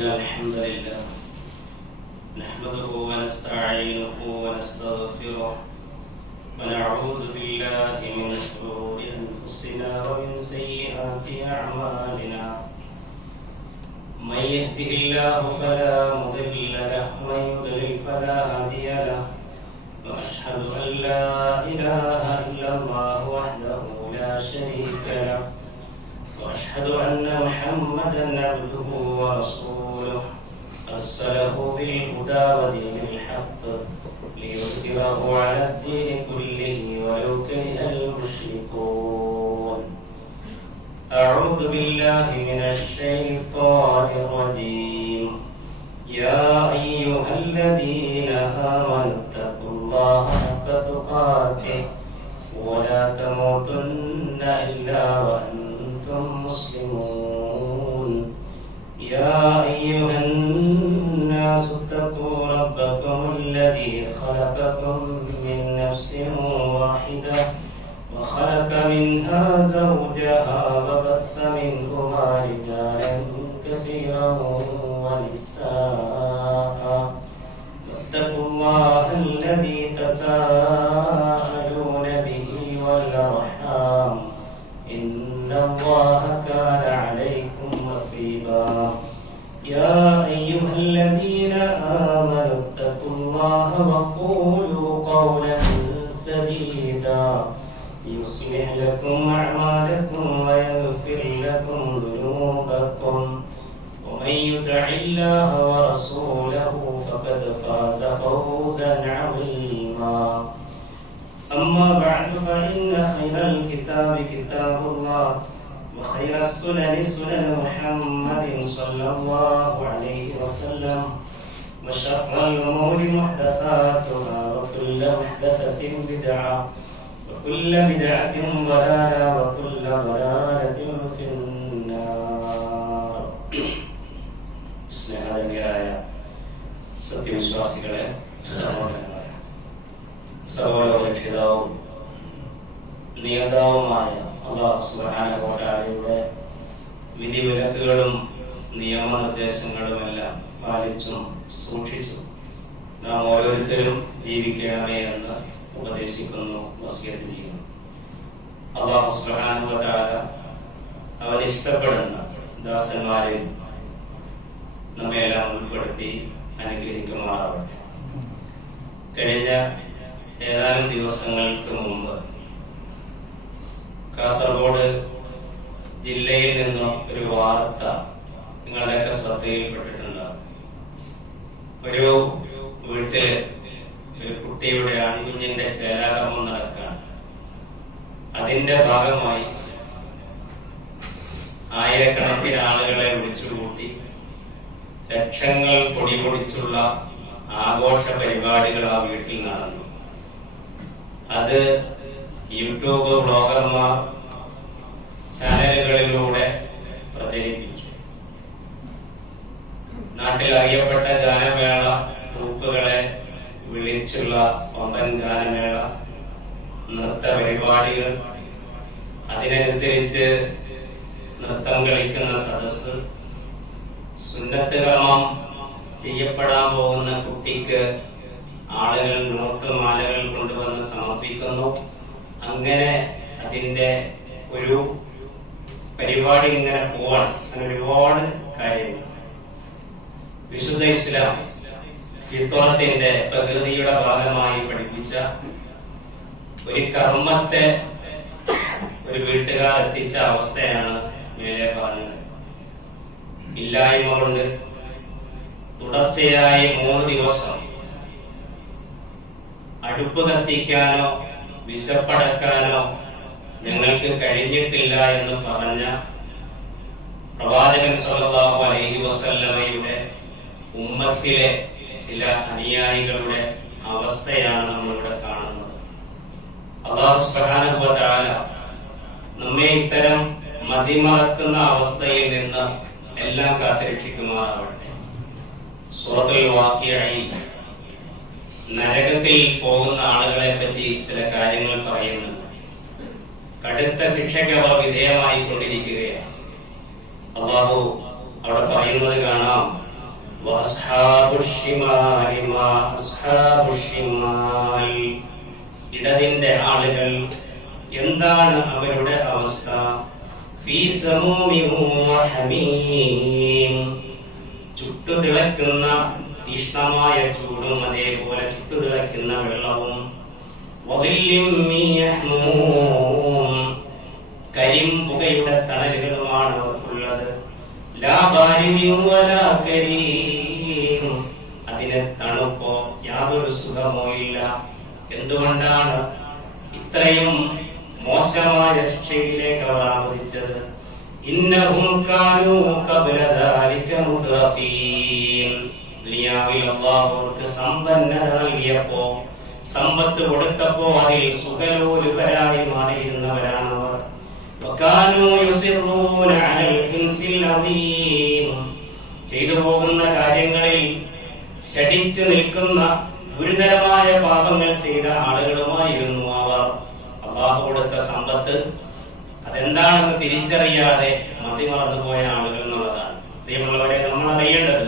إن الحمد لله نحمده ونستعينه ونستغفره ونعوذ بالله من شرور أنفسنا ومن سيئات أعمالنا من يهده الله فلا مضل له ومن يضلل فلا هادي له وأشهد أن لا إله إلا الله وحده لا شريك له وأشهد أن محمدا عبده ورسوله أرسله بالهدى ودين الحق ليظهره على الدين كله ولو كره المشركون. أعوذ بالله من الشيطان الرجيم. يا أيها الذين آمنوا اتقوا الله حق تقاته ولا تموتن إلا وأنتم مسلمون. يا أيها الناس اتقوا ربكم الذي خلقكم من نفس واحدة وخلق منها زوجها وبث منهما رجالا كثيرا ونساء واتقوا الله الذي تساءلون به والأرحام إن الله كان عليكم رقيبا. يا أيها الذين آمنوا اتقوا الله وقولوا قولا سديدا يصلح لكم أعمالكم ويغفر لكم ذنوبكم ومن يطع الله ورسوله فقد فاز فوزا عظيما. أما بعد فإن خير الكتاب كتاب الله وخير السنن سنن محمد صلى الله عليه وسلم وشر الأمور محدثاتها وكل محدثة بدعة وكل بدعة ضلالة وكل ضلالة في النار. സ്നേഹധന്യരായ സത്യവിശ്വാസികളെ, സർവ്വരക്ഷിതാവും നിയന്താവുമായ അല്ലാഹു സുബ്ഹാനഹു വ തആലയുടെ വിധിവിലക്കുകളും നിയമനിർദ്ദേശങ്ങളുമെല്ലാം പാലിച്ചും സൂക്ഷിച്ചും നാം ഓരോരുത്തരും ജീവിക്കണമേ എന്ന് ഉപദേശിക്കുന്നു, വസിയത്ത് ചെയ്യുന്നു. അല്ലാഹു സുബ്ഹാനഹു വ തആല അവൻ ഇഷ്ടപ്പെടുന്ന ദാസന്മാരിൽ നമ്മെല്ലാം ഉൾപ്പെടുത്തി അനുഗ്രഹിക്കുമാറാവട്ടെ. കഴിഞ്ഞ ഏതാനും ദിവസങ്ങൾക്ക് മുമ്പ് കാസർഗോഡ് ജില്ലയിൽ നിന്നും ഒരു വാർത്ത നിങ്ങളുടെയൊക്കെ ശ്രദ്ധയിൽപ്പെട്ടിട്ടുണ്ടാകും. ഒരു വീട്ടില് ഒരു കുട്ടിയുടെ ആൺകുഞ്ഞിന്റെ ചേലാകർമ്മം നടക്കുകയാണ്. അതിന്റെ ഭാഗമായി ആയിരക്കണക്കിന് ആളുകളെ വിളിച്ചുകൂട്ടി ലക്ഷങ്ങൾ പൊടിപൊടിച്ചുള്ള ആഘോഷ പരിപാടികൾ ആ വീട്ടിൽ നടന്നു. അത് യൂട്യൂബ് ബ്ലോഗർമാർ ചാനലുകളിലൂടെ പ്രചരിപ്പിച്ചു. നാട്ടിൽ അറിയപ്പെട്ട ഗാനമേള ട്രൂപ്പുകളെ വിളിച്ചുള്ള ഒമ്പൻ ഗാനമേള, നൃത്ത പരിപാടികൾ, അതിനനുസരിച്ച് നൃത്തം കളിക്കുന്ന സദസ്, സുന്നത്ത് കർമ്മം ചെയ്യപ്പെടാൻ പോകുന്ന കുട്ടിക്ക് ആളുകൾ നോട്ടുമാലകൾ കൊണ്ടുവന്ന് സമർപ്പിക്കുന്നു. അങ്ങനെ അതിന്റെ ഒരു പരിപാടി ഇങ്ങനെ പോവാണ്. അങ്ങനെ ഒരുപാട് കാര്യങ്ങൾ. വിശുദ്ധ ഇസ്ലാം ഫിത്റത്തിന്റെ പ്രകൃതിയുടെ ഭാഗമായി പഠിപ്പിച്ച ഒരു കർമ്മത്തെ ഒരു വീട്ടുകാർ എത്തിച്ച അവസ്ഥയാണ് മേലെ പറഞ്ഞത്. ഇല്ലായ്മ കൊണ്ട് തുടർച്ചയായി 3 ദിവസം അടുപ്പ് കത്തിക്കാനോ വിശപ്പടക്കാനോ ഞങ്ങൾക്ക് കഴിഞ്ഞിട്ടില്ല എന്ന് പറഞ്ഞ പ്രവാചകൻ സ്വല്ലല്ലാഹു അലൈഹി വസല്ലമയുടെ ഉമ്മത്തിലെ ചില അനുയായികളുടെ അവസ്ഥയാണ് നമ്മളിവിടെ കാണുന്നത്. അല്ലാഹു സുബ്ഹാനഹു വ തആല നമ്മെ ഇത്തരം മതിമറക്കുന്ന അവസ്ഥയിൽ നിന്ന് എല്ലാം കാത്തുരക്ഷിക്കുമാറാവട്ടെ. സൂറത്തുൽ വാഖിഅയിൽ നരകത്തിൽ പോകുന്ന ആളുകളെ പറ്റി ചില കാര്യങ്ങൾ പറയുന്നുണ്ട്. കടുത്ത ശിക്ഷയ്ക്ക് അവർ വിധേയമായി കൊണ്ടിരിക്കുകയാണ്. അല്ലാഹു അവിടെ പറയുന്നത് കാണാം, വഅസ്ഹാബുശ് ശിമാലി മാ അസ്ഹാബുശ് ശിമാൽ. ഇടതിന്റെ ആളുകൾ എന്താണ് അവരുടെ അവസ്ഥ? ഫീ സമൂമിൻ വഹമീം, ചുട്ടുതിളക്കുന്ന തീഷ്ണമായ ചൂടും അതേപോലെ ചുട്ടുതിളക്കുന്ന വെള്ളവും, വദില്ലിൻ മിൻ യഹ്മൂം, കരിമ്പുകയുടെ തണലുകളുമാണ് അവർക്കുള്ളത്. ലാ ബാരിദിൻ വലാ കരീം, അതിന് തണുപ്പോ യാതൊരു സുഖമോ ഇല്ല. എന്തുകൊണ്ടാണ് ഇത്രയും മോശമായ ശിക്ഷയിലേക്ക് അവർ ആപതിച്ചത്? ഇന്നഹും കാനൂ ഖബ്ല ദാലിക മുത്റഫീൻ, ദുനിയാവിൽ അല്ലാഹു അവർക്ക് സമ്പന്നത നൽകിയപ്പോ, സമ്പത്ത് കൊടുത്തപ്പോ അതിൽ സുഖലോലുപരായി മാറിയിരുന്നവരാണ് അവർ. വകാനൂ യുസിറൂന അലൽ ഹിൻസിൽ അദീം, ചെയ്തു പോകുന്ന കാര്യങ്ങളിൽ ശഠിച്ചു നിൽക്കുന്ന ഗുരുതരമായ പാപങ്ങൾ ചെയ്ത ആളുകളുമായിരുന്നു അവർ. അല്ലാഹു കൊടുത്ത സമ്പത്ത് അതെന്താണെന്ന് തിരിച്ചറിയാതെ മതിമറന്നുപോയ ആളുകൾ എന്നുള്ളതാണ്. പ്രിയമുള്ളവരെ, നമ്മൾ അറിയേണ്ടത്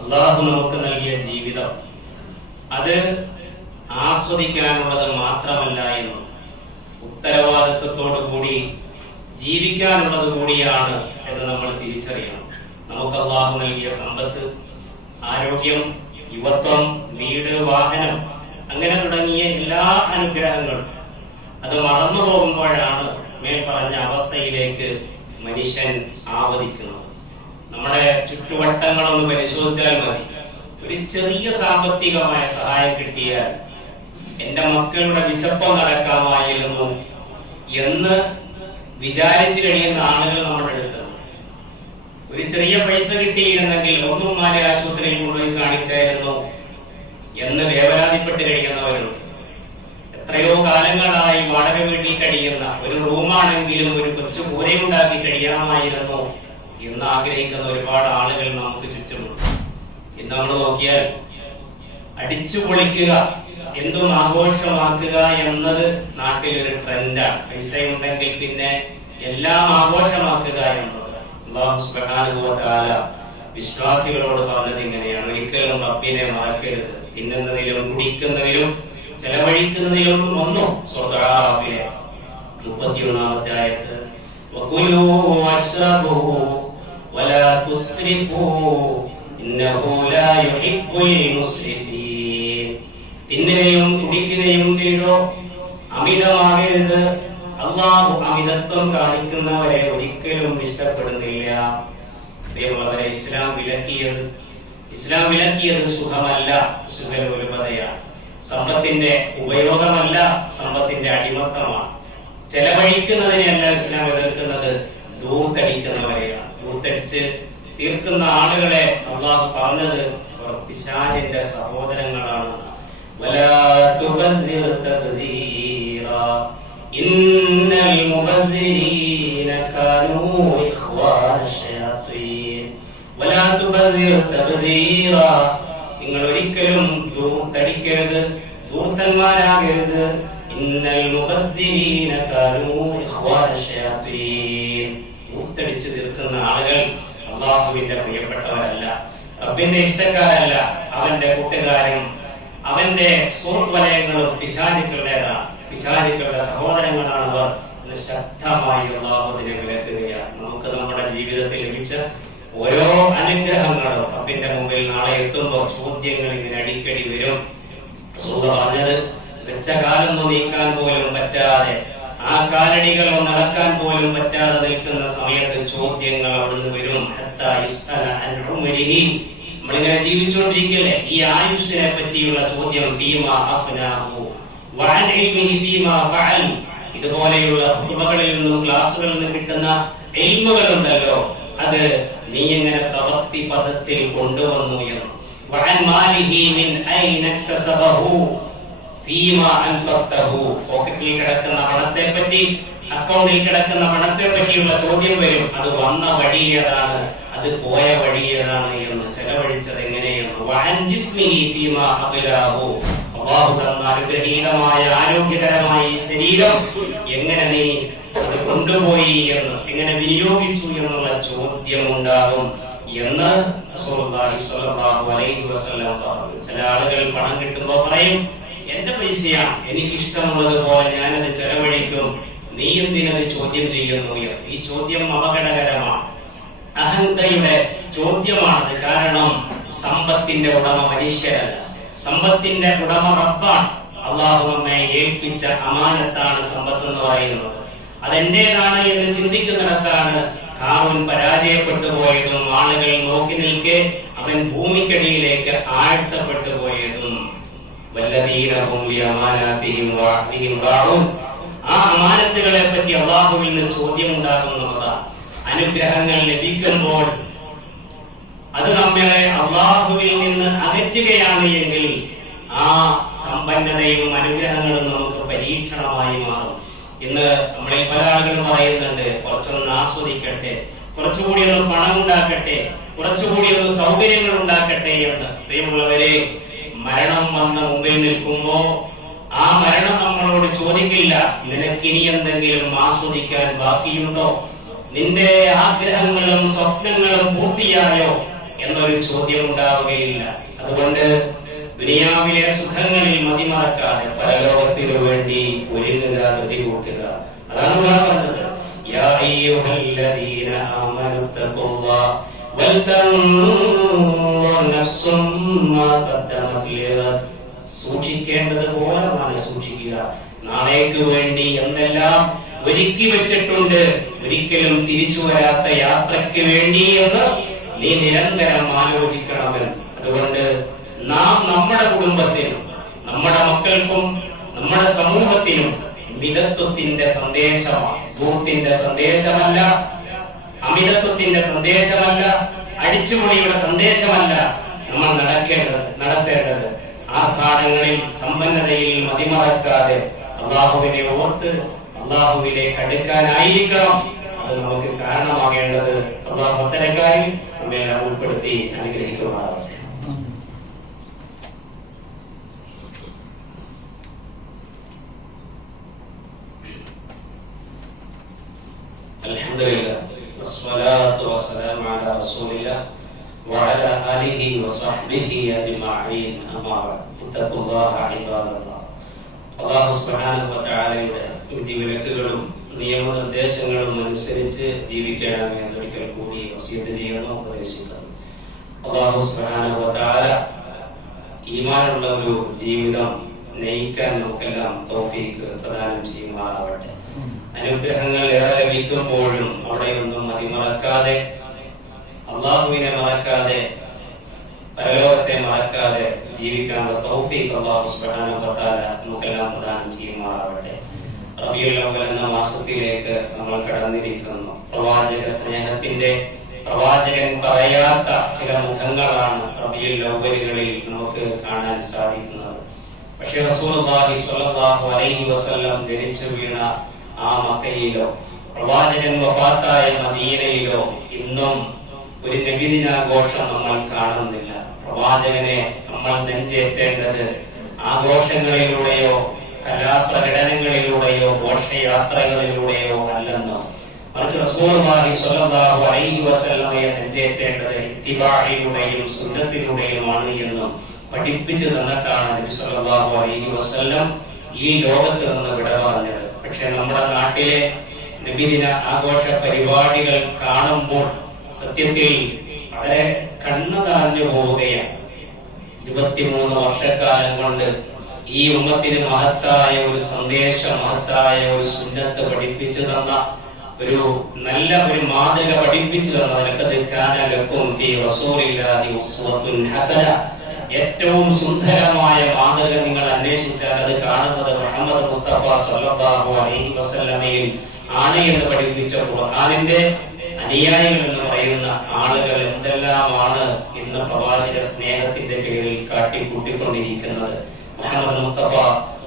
അല്ലാഹു നമുക്ക് നൽകിയ ജീവിതം അത് ആസ്വദിക്കാനുള്ളത് മാത്രമല്ല എന്നും ഉത്തരവാദിത്വത്തോടു കൂടി ജീവിക്കാനുള്ളത് കൂടിയാണ് എന്ന് നമ്മൾ തിരിച്ചറിയണം. നമുക്ക് അല്ലാഹു നൽകിയ സമ്പത്ത്, ആരോഗ്യം, യുവത്വം, വീട്, വാഹനം, അങ്ങനെ തുടങ്ങിയ എല്ലാ അനുഗ്രഹങ്ങളും അത് മറന്നു പോകുമ്പോഴാണ് മേൽ പറഞ്ഞ അവസ്ഥയിലേക്ക് മനുഷ്യൻ ആവതിക്കുന്നത്. നമ്മുടെ ചുറ്റുവട്ടങ്ങളൊന്ന് പരിശോധിച്ചാൽ മതി. ഒരു ചെറിയ സാമ്പത്തികമായ സഹായം കിട്ടിയാൽ എന്റെ മക്കളുടെ വിശപ്പം നടക്കാമായിരുന്നു എന്ന് വിചാരിച്ചു കഴിയുന്ന ആളുകൾ നമ്മുടെ അടുത്തുണ്ട്. ഒരു ചെറിയ പൈസ കിട്ടിയിരുന്നെങ്കിൽ ഒന്നും മാറി ആശുപത്രിയിൽ കൊണ്ടുപോയി കാണിക്കായിരുന്നു എന്ന് വേവലാതിപ്പെട്ട് കഴിയുന്നവരുണ്ട്. എത്രയോ കാലങ്ങളായി വാടക വീട്ടിൽ കഴിയുന്ന, ഒരു റൂമാണെങ്കിലും ഒരു കൊച്ചു കൂരയുണ്ടാക്കി കഴിയാമായിരുന്നു എന്ന് ആഗ്രഹിക്കുന്ന ഒരുപാട് ആളുകൾ നമുക്ക് ചുറ്റുമുണ്ട്. ഇന്ന് നമ്മൾ നോക്കിയാൽ അടിച്ചു പൊളിക്കുക, എന്തും ആഘോഷമാക്കുക എന്നത് നാട്ടിലൊരു ട്രെൻഡാണ്. പൈസ ഉണ്ടെങ്കിൽ പിന്നെ എല്ലാം ആഘോഷമാക്കുക എന്നത്. അല്ലാഹു സുബ്ഹാനഹു വ തആല വിശ്വാസികളോട് പറഞ്ഞത് ഇങ്ങനെയാണ്: ഒരിക്കലും റബ്ബിനെ മറക്കരുത്. തിന്നുന്നതിലും കുടിക്കുന്നതിലും ചെലവഴിക്കുന്നതിലും ഒന്നും. സൂറത്തുൽ 31-ാമത്തെ ആയത്ത്, വകുലൂ വശ്റബൂ വലാ തുസ്രിഫൂ ഇന്നഹു ലാ യുഹിബ്ബുൽ മുസ്രിഫീൻ. തിന്നുകയും കുടിക്കുകയും ചെയ്തോ, അമിതമാകരുത്. അല്ലാഹു അമിതത്വം കാണിക്കുന്നവരെ ഒരിക്കലും ഇഷ്ടപ്പെടുന്നില്ല. പ്രിയമുള്ളവരെ, ഇസ്ലാം വിലക്കിയത് സുഖമല്ല, സുഖലോലുപതയാണ്. സമ്പത്തിന്റെ ഉപയോഗമല്ല, സമ്പത്തിന്റെ അടിമത്തമാണ്. ചെലവഴിക്കുന്നതിനെയല്ല ഇസ്ലാം എതിർക്കുന്നത്, ധൂർത്തടിക്കുന്നവരെയാണ്. ധൂർത്തടിച്ച് തീർക്കുന്ന ആളുകളെ അല്ലാഹു പറഞ്ഞത് പിശാചിന്റെ സഹോദരങ്ങളാണ്. വലാ തുബദ്ദിർ തബ്ദീറാ ഇന്നൽ മുബദ്ദിരീന കാനൂ ഇഖ്വാനശ് ശയാത്തീൻ. വലാ തുബദ്ദിർ തബ്ദീറാ, നിങ്ങൾ ഒരിക്കലും ധൂർത്തടിക്കരുത്, ധൂർത്തന്മാരാകരുത്. ഇന്നൽ മുബദ്ദിരീന കാനൂ ഇഖ്വാനശ് ശയാത്തീൻ. ധൂർത്തടിച്ച് തീർക്കുന്ന ആളുകൾ അല്ലാഹുവിന്റെ പ്രിയപ്പെട്ടവരല്ല, റബ്ബിന്റെ ഇഷ്ടക്കാരല്ല. അവന്റെ കൂട്ടുകാരും അവന്റെ സുഹൃത്ത് വലയങ്ങളും പിശാചുക്കളുടേതാണ്, പിശാചുക്കളുടെ സഹോദരങ്ങളാണ് അവർ എന്ന് ശക്തമായി അല്ലാഹു അതിനെ വിലക്കുകയാണ്. നമുക്ക് നമ്മുടെ ജീവിതത്തിൽ ലഭിച്ച ഓരോ അനുഗ്രഹങ്ങളും റബ്ബിന്റെ മുമ്പിൽ നാളെ എത്തുമ്പോൾ ചോദ്യങ്ങൾ ഇങ്ങനെ അടിക്കടി വരും. റസൂൽ പറഞ്ഞത്, വെച്ച കാലൊന്നും നീക്കാൻ പോലും പറ്റാതെ, ആ കാലടികൾ നടക്കാൻ പോലും പറ്റാതെ നിൽക്കുന്ന സമയത്ത് ചോദ്യങ്ങൾ അവിടുന്ന് വരും. നമ്മളിങ്ങനെ ജീവിച്ചുകൊണ്ടിരിക്കല്ലേ, ഈ ആയുഷിനെ പറ്റിയുള്ള ചോദ്യം, ഫീമാ അഫ്നാഹു വഅൻ ഇൽമിഹി ഫീമാ ഫഅൽ. ഇതുപോലെയുള്ള ഖുതുബകളിൽ നിന്നും ക്ലാസുകളിൽ നിന്നും കിട്ടുന്ന ഇൽമുകളുണ്ടല്ലോ, അത് നീ എങ്ങനെ പ്രവൃത്തി പദത്തിൽ കൊണ്ടുവന്നു എന്ന്. വഅൻ മാലിഹി മിൻ ഐന കസബഹു ഫീമാ അൻഫഖ്തഹു. പോക്കറ്റിൽ കിടക്കുന്ന പണത്തെ പറ്റി, അക്കൗണ്ടിൽ കിടക്കുന്ന പണത്തെ പറ്റിയുള്ള ചോദ്യം വരും. അത് വന്ന വഴി ഏതാണ്, അത് പോയ വഴി ഏതാണ് എന്ന്, ചെലവഴിച്ചത് എങ്ങനെയെന്ന്. വഅൻ ജിസ്മിഹി ഫീമാ അബ്ലാഹു. അല്ലാഹു തന്ന അനുഗ്രഹീതമായ ആരോഗ്യകരമായ ഈ ശരീരം എങ്ങനെ നീ അത് കൊണ്ടുപോയി എന്ന്, എങ്ങനെ വിനിയോഗിച്ചു എന്നുള്ള ചോദ്യം ഉണ്ടാകും എന്ന് റസൂലുള്ളാഹി സ്വല്ലല്ലാഹു അലൈഹി വസല്ലം പറഞ്ഞു. ചില ആളുകൾ പണം കിട്ടുമ്പോൾ പറയും, എന്റെ പൈസയാണ്, എനിക്ക് ഇഷ്ടമുള്ളത് പോലെ ഞാനത് ചെലവഴിക്കും, നീ എന്തിനത് ചോദ്യം ചെയ്യുന്നു? ഈ ചോദ്യം അപകടകരമാണ്, അഹന്തയുടെ ചോദ്യമാണത്. കാരണം സമ്പത്തിന്റെ ഉടമ മനുഷ്യരല്ല, സമ്പത്തിന്റെ ഉടമ റബ്ബാണ്. അള്ളാഹു നമ്മെ ഏൽപ്പിച്ച അമാനത്താണ് സമ്പത്ത് എന്ന് പറയുന്നത്. അതെന്റേതാണ് എന്ന് ചിന്തിക്കുന്നിടത്താണ് കാറൂൻ പരാജയപ്പെട്ടു പോയതും ആളുകൾ നോക്കി നിൽക്കെ അവൻ ഭൂമിക്കടിയിലേക്ക് ആഴ്ത്തപ്പെട്ടു പോയതും. ആ അമാനത്തുകളെ പറ്റി അള്ളാഹുവിൽ നിന്ന് ചോദ്യം ഉണ്ടാകുന്നതാണ്. അനുഗ്രഹങ്ങൾ ലഭിക്കുമ്പോൾ അത് നമ്മെ അള്ളാഹുവിൽ നിന്ന് അകറ്റുകയാണ് എങ്കിൽ ആ സമ്പന്നതയും അനുഗ്രഹങ്ങളും നമുക്ക് പരീക്ഷണമായി മാറും. ഇന്ന് നമ്മളിൽ പല ആളുകളും പറയുന്നുണ്ട്, കുറച്ചൊന്ന് ആസ്വദിക്കട്ടെ, കുറച്ചുകൂടി ഒന്ന് പണം ഉണ്ടാക്കട്ടെ, കുറച്ചുകൂടി ഒന്ന് സൗകര്യങ്ങൾ ഉണ്ടാക്കട്ടെ എന്ന്. പ്രിയമുള്ളവരെ, മരണം വന്ന മുമ്പിൽ നിൽക്കുമ്പോ ആ മരണം നമ്മളോട് ചോദിക്കില്ല, നിനക്കിനി എന്തെങ്കിലും ആസ്വദിക്കാൻ ബാക്കിയുണ്ടോ, നിന്റെ ആഗ്രഹങ്ങളും സ്വപ്നങ്ങളും പൂർത്തിയായോ എന്നൊരു ചോദ്യം ഉണ്ടാവുകയില്ല. അതുകൊണ്ട് ദുനിയാവിലെ സുഖങ്ങളിൽ മതിമറക്കാതെ പരലോകത്തിനു വേണ്ടി ഒരുങ്ങുക, ധൃതി കൂട്ടുക. അതാണ് ഖുർആൻ പറഞ്ഞത്, യാ അയ്യുഹല്ലദീന ആമനു തഖുല്ലാഹ വൽതൻദുർ നഫ്സും മാ ഖദ്ദമത് ലിഗദ്. സൂക്ഷിക്കേണ്ടത് പോലെ സൂക്ഷിക്കുക, നാളേക്ക് വേണ്ടി എന്തെല്ലാം ഒരുക്കി വെച്ചിട്ടുണ്ട്, ഒരിക്കലും തിരിച്ചു വരാത്ത യാത്രയ്ക്ക് വേണ്ടി എന്ന് നീ നിരന്തരം ആലോചിക്കണമെന്ന്. അതുകൊണ്ട് നാം നമ്മുടെ കുടുംബത്തിനും നമ്മുടെ മക്കൾക്കും നമ്മുടെ സമൂഹത്തിനും മിതത്വത്തിന്റെ സന്ദേശമാണ്, ധൂർത്തിന്റെ സന്ദേശമല്ല, അമിതത്വത്തിന്റെ സന്ദേശമല്ല, അടിച്ചുപൊളിയുടെ സന്ദേശമല്ല നമ്മൾ നടത്തേണ്ടത്. ആർഭാടങ്ങളിൽ സമ്പന്നതയിൽ മതിമറക്കാതെ അള്ളാഹുവിനെ ഓർത്ത് അള്ളാഹുവിലേക്ക് അടുക്കാനായിരിക്കണം അത് നമുക്ക് കാരണമാകേണ്ടത്. അള്ളാഹു അത്തരക്കാരിൽ നമ്മെല്ലാം ഉൾപ്പെടുത്തി അനുഗ്രഹിക്കുമാറാകട്ടെ. അൽഹംദുലില്ലാഹ് വസ്സലാത്തു വസ്സലാമു അലാ റസൂലില്ലാഹ് വഅലാ ആലിഹി വസ്വഹ്ബിഹി അജ്മഈൻ. അമ്മാ ബഅദ്. ഇത്തഖുല്ലാഹ ഇബാദല്ലാഹ്. അല്ലാഹു സുബ്ഹാനഹു വ തആലയുടെ വിധിവിലക്കുകളും നിയമനിർദ്ദേശങ്ങളും അനുസരിച്ച് ജീവിക്കാനാണ് ഒരിക്കൽ കൂടി വസിയത്ത് ചെയ്യുന്നു, ഉപദേശിക്കുന്നു. അല്ലാഹു സുബ്ഹാനഹു വ തആല ഈമാനുള്ള ഒരു ജീവിതം നയിക്കാൻ നമുക്കെല്ലാം തൗഫീഖ് പ്രദാനം ചെയ്യുമാറാവട്ടെ. അനുഗ്രഹങ്ങൾ ഏറെ ലഭിക്കുമ്പോഴും അവിടെയൊന്നും മതിമറക്കാതെ, അള്ളാഹുവിനെ മറക്കാതെ, പരലോകത്തെ മറക്കാതെ ജീവിക്കാനുള്ള തൗഫീഖ് അല്ലാഹു സുബ്ഹാനഹു വ തആല നമുക്കെല്ലാം പ്രദാനം ചെയ്യുമാറാവട്ടെ. റബീഉൽ അവ്വൽ എന്ന മാസത്തിലേക്ക് നമ്മൾ കടന്നിരിക്കുന്നു. പ്രവാചക സ്നേഹത്തിന്റെ, പ്രവാചകൻ പറയാത്ത ചില മുഖങ്ങളാണ് റബീഉൽ അവ്വലുകളിൽ നമുക്ക് കാണാൻ സാധിക്കുന്നത്. പക്ഷേ റസൂലുള്ളാഹി സ്വല്ലല്ലാഹു അലൈഹി വസല്ലം ജനിച്ചു വീണ ആ മക്കയിലോ പ്രവാചകൻ വഫാത്തായ മദീനയിലോ ഇന്നും ഒരു നബിദിനാഘോഷം നമ്മൾ കാണുന്നില്ല. പ്രവാചകനെ നമ്മൾ നെഞ്ചേറ്റേണ്ടത് ആഘോഷങ്ങളിലൂടെയോ കലാപ്രകടനങ്ങളിലൂടെയോ ഘോഷയാത്രകളിലൂടെയോ അല്ലെന്നോ, മറിച്ച് റസൂലുള്ളാഹി സ്വല്ലല്ലാഹു അലൈഹി വസല്ലമയെ നെഞ്ചേറ്റേണ്ടത് ഇത്തിബാഇലൂടെയും സുന്നത്തിലൂടെയുമാണ് എന്നും പഠിപ്പിച്ചു തന്നിട്ടാണ് നബി സ്വല്ലല്ലാഹു അലൈഹി വസല്ലം ഈ ലോകത്ത് നിന്ന് വിട പറഞ്ഞത്. പക്ഷെ നമ്മുടെ നാട്ടിലെ നബിദിന ആഘോഷ പരിപാടികൾ കാണുമ്പോൾ സത്യത്തിൽ വളരെ കണ്ണു നിറഞ്ഞു പോവുകയാണ്. 23 വർഷക്കാലം കൊണ്ട് ഈ ഉമ്മത്തിന് മഹത്തായ ഒരു സന്ദേശം, മഹത്തായ ഒരു സുന്നത്ത് പഠിപ്പിച്ചു തന്ന, ഒരു നല്ല ഒരു മാതൃക പഠിപ്പിച്ചു തന്ന, ഏറ്റവും സുന്ദരമായ മാതൃക നിങ്ങൾ അന്വേഷിച്ചാൽ അത് കാണുന്നത് മുഹമ്മദ് മുസ്തഫ സ്വല്ലല്ലാഹു അലൈഹി വസല്ലമയിൽ ആണ് എന്ന് പഠിപ്പിച്ച ഖുർആനിന്റെ അനുയായികൾ എന്ന് പറയുന്ന ആളുകൾ എന്തെല്ലാമാണ് ഇന്ന് പ്രവാചക സ്നേഹത്തിന്റെ പേരിൽ കാട്ടിക്കൂട്ടിക്കൊണ്ടിരിക്കുന്നത്. മുഹമ്മദ് മുസ്തഫ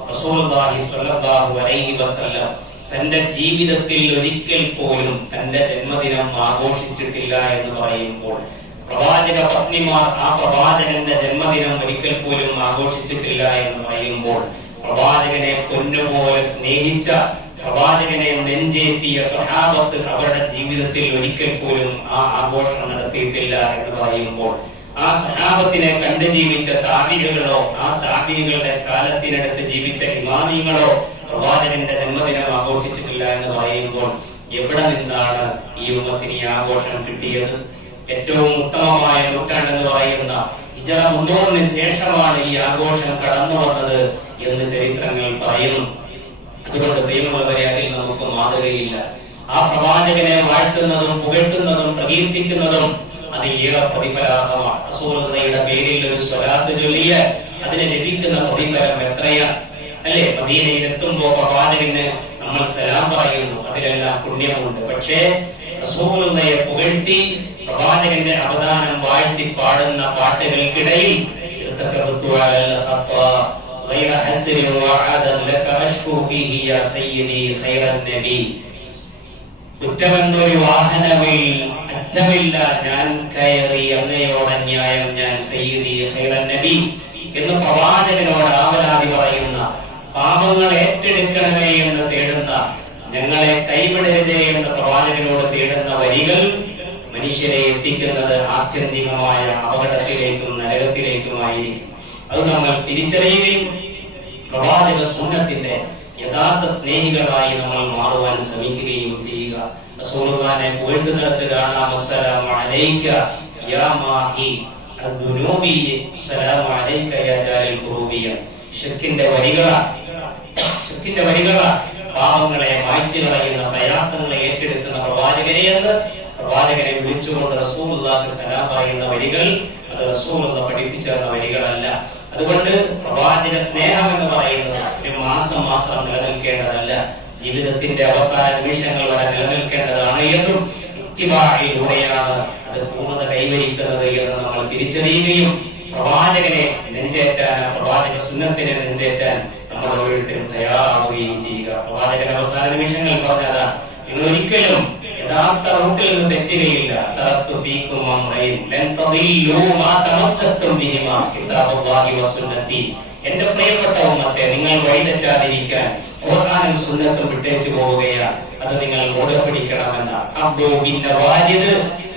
റസൂലുള്ളാഹി സ്വല്ലല്ലാഹു അലൈഹി വസല്ലം തന്റെ ജീവിതത്തിൽ ഒരിക്കൽ പോലും തന്റെ ജന്മദിനം ആഘോഷിച്ചിട്ടില്ല എന്ന് പറയുമ്പോൾ, പ്രവാചക പത്നിമാർ ആ പ്രവാചകന്റെ ജന്മദിനം ഒരിക്കൽ പോലും ആഘോഷിച്ചിട്ടില്ല എന്ന് പറയുമ്പോൾ, പ്രവാചകനെ പൊന്നുപോലെ സ്നേഹിച്ച പ്രവാചകനെ നെഞ്ചേറ്റിയ സ്വഹാബത്ത് അവരുടെ ജീവിതത്തിൽ ഒരിക്കൽ പോലും ആ ആഘോഷം നടത്തിയിട്ടില്ല എന്ന് പറയുമ്പോൾ, ആ സ്വഹാബത്തിനെ കണ്ടു ജീവിച്ച താബിഈകളോ ആ താബിഈകളുടെ കാലത്തിനടുത്ത് ജീവിച്ച ഇമാമിങ്ങളോ പ്രവാചകന്റെ ജന്മദിനം ആഘോഷിച്ചിട്ടില്ല എന്ന് പറയുമ്പോൾ എവിടെ നിന്നാണ് ഈ ഉമ്മത്തിന് ഈ ആഘോഷം കിട്ടിയത്? ഏറ്റവും ഉത്തമമായ നൂറ്റാണ്ടെന്ന് പറയുന്ന ഹിജറ 300-ന് ശേഷമാണ് ഈ ആഘോഷം കടന്നു വന്നത് എന്ന് ചരിത്രങ്ങൾ പറയുന്നു. അതുകൊണ്ട് പ്രിയമുള്ളവരെ, അതിൽ നമുക്ക് മാതൃകയില്ല. ആ പ്രവാചകനെ വാഴ്ത്തുന്നതും പുകഴ്ത്തുന്നതും പ്രകീർത്തിക്കുന്നതും അത് ഏറെ പ്രതിഫലാർഹമാണ്. റസൂലുള്ളാഹിയുടെ പേരിൽ ഒരു സ്വലാത്ത് ചൊല്ലിയ അതിന് ലഭിക്കുന്ന പ്രതിഫലം എത്രയാണ് അല്ലെ? മദീനയിൽ എത്തുമ്പോൾ പ്രവാചകന് നമ്മൾ സലാം പറയുന്നു, അതിലെല്ലാം പുണ്യമുണ്ട്. പക്ഷേ റസൂലുള്ളാഹിയെ പുകഴ്ത്തി പ്രവാചകന്റെ അവദാനം വാഴ്ത്തി പാടുന്ന പാട്ടുകൾക്കിടയിൽ കുറ്റമെന്നൊരു വാഹനമിൽ അറ്റമില്ല ഞാൻ കയറി അങ്ങയോടന്യായം ഞാൻ സയ്യിദി ഖൈറൻ നബി എന്ന് പ്രവാചകനോട് ആവലാതി പറയുന്ന, പാപങ്ങൾ ഏറ്റെടുക്കണമേ എന്ന് തേടുന്ന, ഞങ്ങളെ കൈവിടരുതേ എന്ന് പ്രവാചകനോട് തേടുന്ന വരികൾ മനുഷ്യരെ എത്തിക്കുന്നത് ആത്യന്തികമായ അപകടത്തിലേക്കും നരകത്തിലേക്കുമായിരിക്കും. അത് നമ്മൾ തിരിച്ചറിയുകയും പ്രവാചക സുന്നത്തിന്റെ യഥാർത്ഥ സ്നേഹികളായി നമ്മൾ മാറുവാൻ ശ്രമിക്കുകയും ചെയ്യുക. റസൂലുള്ളാഹിനെ പുകഴ്ത്തുന്നിടത്ത് കാണാം, അസ്സലാമു അലൈക യാ മാഹി അദ്ദുനൂബി അസ്സലാമു അലൈക യാ ജാലിൽ ഖുറൂബിയ. ശിർക്കിന്റെ വരികളാ പാപങ്ങളെ മായ്ച്ചു കളയുന്ന, പ്രയാസങ്ങളെ ഏറ്റെടുക്കുന്ന പ്രവാചകനെ എന്ന് പ്രവാചകനെ വിളിച്ചുകൊണ്ട് റസൂലുള്ളാഹിക്ക് സലാം പറയുന്ന വരികൾ അത് റസൂലുള്ളാഹി പഠിപ്പിച്ചു തന്ന വരികളല്ല. അതുകൊണ്ട് പ്രവാചക സ്നേഹം എന്ന് പറയുന്നത് ഒരു മാസം മാത്രം നിലനിൽക്കേണ്ടതല്ല, ജീവിതത്തിന്റെ അവസാന നിമിഷങ്ങൾ വരെ നിലനിൽക്കേണ്ടതാണ് എന്നും ഇത്തിബാഇലൂടെയാണ് അത് പൂർണ്ണത കൈവരിക്കുന്നത് എന്ന് നമ്മൾ തിരിച്ചറിയുകയും പ്രവാചകനെ നെഞ്ചേറ്റാൻ, പ്രവാചക സുന്നത്തിനെ നെഞ്ചേറ്റാൻ നമ്മൾ ഓരോരുത്തരും തയ്യാറാവുകയും ചെയ്യുക. പ്രവാചകൻ അവസാന നിമിഷങ്ങൾ പറഞ്ഞതാ, നിങ്ങൾ ഒരിക്കലും യഥാർത്ഥ റൂട്ടിൽ നിന്ന് തെറ്റുകയില്ല. തറത്തു ഫീകും അംറൈൻ ലൻ തദില്ലു മാ തമസ്സക്തും ബിഹിമാ കിതാബുല്ലാഹി വസുന്നതി. എന്റെ പ്രിയപ്പെട്ട ഉമ്മത്തെ, നിങ്ങൾ വഴിതെറ്റാതിരിക്കാൻ ഖുർആനും സുന്നത്തും വിട്ടേച്ചു പോവുകയാണ്, അത് നിങ്ങൾ മുറുകെ പിടിക്കണമെന്നാണ്. അബ്ദു ബിൻ നവാജിദ്,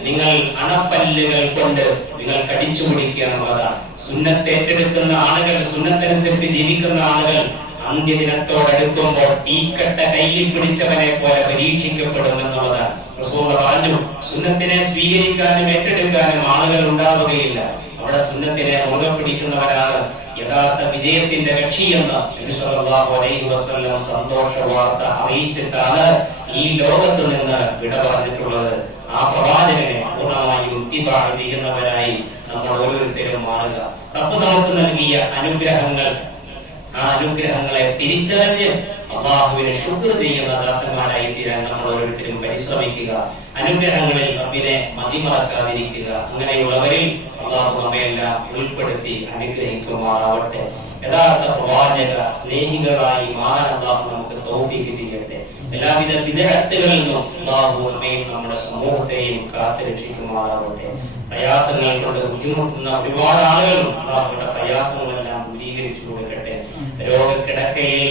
നിങ്ങൾ അണപ്പല്ലുകൾ കൊണ്ട് നിങ്ങൾ കടിച്ചു പിടിക്കുക എന്നുള്ളതാണ്. സുന്നത്ത് ഏറ്റെടുക്കുന്ന ആളുകൾ, സുന്നത്തനുസരിച്ച് ജീവിക്കുന്ന ആളുകൾ അന്ത്യദിനത്തോടടുക്കുമ്പോൾ തീക്കട്ട കയ്യിൽ പിടിച്ചവനെ പോലെ പരീക്ഷിക്കപ്പെടും എന്നുള്ളതാണ്. റസൂലുള്ളാഹി പറഞ്ഞു, സുന്നത്തിനെ സ്വീകരിക്കാനും ഏറ്റെടുക്കാനും ആളുകൾ ഉണ്ടാവുകയില്ല, അവിടെ സുന്നത്തിനെ മുറുകെ പിടിക്കുന്നവരാണ് യഥാർത്ഥ വിജയത്തിന്റെ കക്ഷിയെന്ന് നബി സല്ലല്ലാഹു അലൈഹി വസല്ലം സന്തോഷ വാർത്ത അറിയിച്ചിട്ടാണ് ഈ ലോകത്ത് നിന്ന് വിട പറഞ്ഞിട്ടുള്ളത്. ആ പ്രവാചകനെ പൂർണ്ണമായും ഇത്തിബാ ചെയ്യുന്നവരായി നമ്മൾ ഓരോരുത്തരും മാറുക. റബ്ബ് നമുക്ക് നൽകിയ അനുഗ്രഹങ്ങൾ, ആ അനുഗ്രഹങ്ങളെ തിരിച്ചറിഞ്ഞ് അല്ലാഹുവിനെ ശുക്ർ ചെയ്യുന്ന ദാസന്മാരായി തീരാൻ നമ്മൾ ഓരോരുത്തരും പരിശ്രമിക്കുക. അനുഗ്രഹങ്ങളിൽ റബ്ബിനെ മതിമറക്കാതിരിക്കുക. അങ്ങനെയുള്ളവരിൽ അല്ലാഹു നമ്മയെല്ലാം ഉൾപ്പെടുത്തി അനുഗ്രഹിക്കുമാറാവട്ടെ. യഥാർത്ഥ പ്രവാചക സ്നേഹികളായി മാറാൻ അല്ലാഹു നമുക്ക് തൗഫീഖ് ചെയ്യട്ടെ. എല്ലാവിധ ബിദ്അത്തുകളിൽ നിന്നും അല്ലാഹു നമ്മയും നമ്മുടെ സമൂഹത്തെയും കാത്തുരക്ഷിക്കുമാറാവട്ടെ. പ്രയാസങ്ങൾ കൊണ്ട് ബുദ്ധിമുട്ടുന്ന ഒരുപാട് ആളുകളും അല്ലാഹുവിന്റെ പ്രയാസങ്ങളെല്ലാം ദൂരീകരിച്ചു കൊടുക്കട്ടെ. രോഗക്കിടക്കയിൽ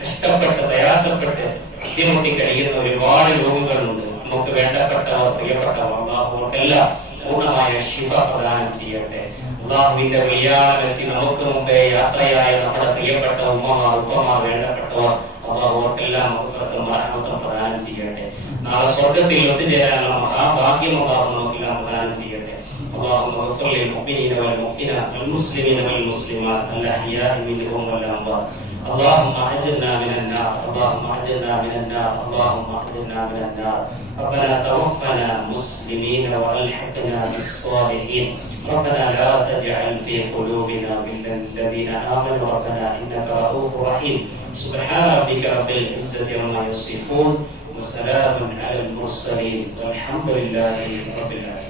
കഷ്ടപ്പെട്ട് പ്രയാസപ്പെട്ട് ബുദ്ധിമുട്ടി കഴിയുന്ന ഒരുപാട് രോഗികളുണ്ട്. നമുക്ക് വേണ്ടപ്പെട്ടവർ, പ്രിയപ്പെട്ടവർ, അല്ലാഹുവർക്കെല്ലാം പൂർണ്ണമായ ശിഫ പ്രദാനം ചെയ്യട്ടെ. അല്ലാഹുവിന്റെ കല്യാണമെത്തി നമുക്ക് മുമ്പേ യാത്രയായ നമ്മുടെ പ്രിയപ്പെട്ട ഉമ്മമാർ, ഉപ്പമാർ, വേണ്ടപ്പെട്ടവർ, അല്ലാഹുവർക്കെല്ലാം മഗ്ഫിറത്തും റഹ്മത്തും പ്രദാനം ചെയ്യട്ടെ. നാളെ സ്വർഗ്ഗത്തിൽ ഒത്തുചേരാനുള്ള മഹാഭാഗ്യം അല്ലാഹു നമുക്കെല്ലാം പ്രദാനം ചെയ്യട്ടെ. اللهم اغفر للمؤمنين والمؤمنات والمسلمين والمسلمات الأحياء منهم والأموات. اللهم أجرنا من النار، اللهم أجرنا من النار، اللهم أجرنا من النار. ربنا توفنا مسلمين وألحقنا بالصالحين. ربنا لا تجعل في قلوبنا غلا للذين آمنوا ربنا إنك رؤوف رحيم. سبحان ربك رب العزة عما يصفون وسلام على المرسلين والحمد لله رب العالمين.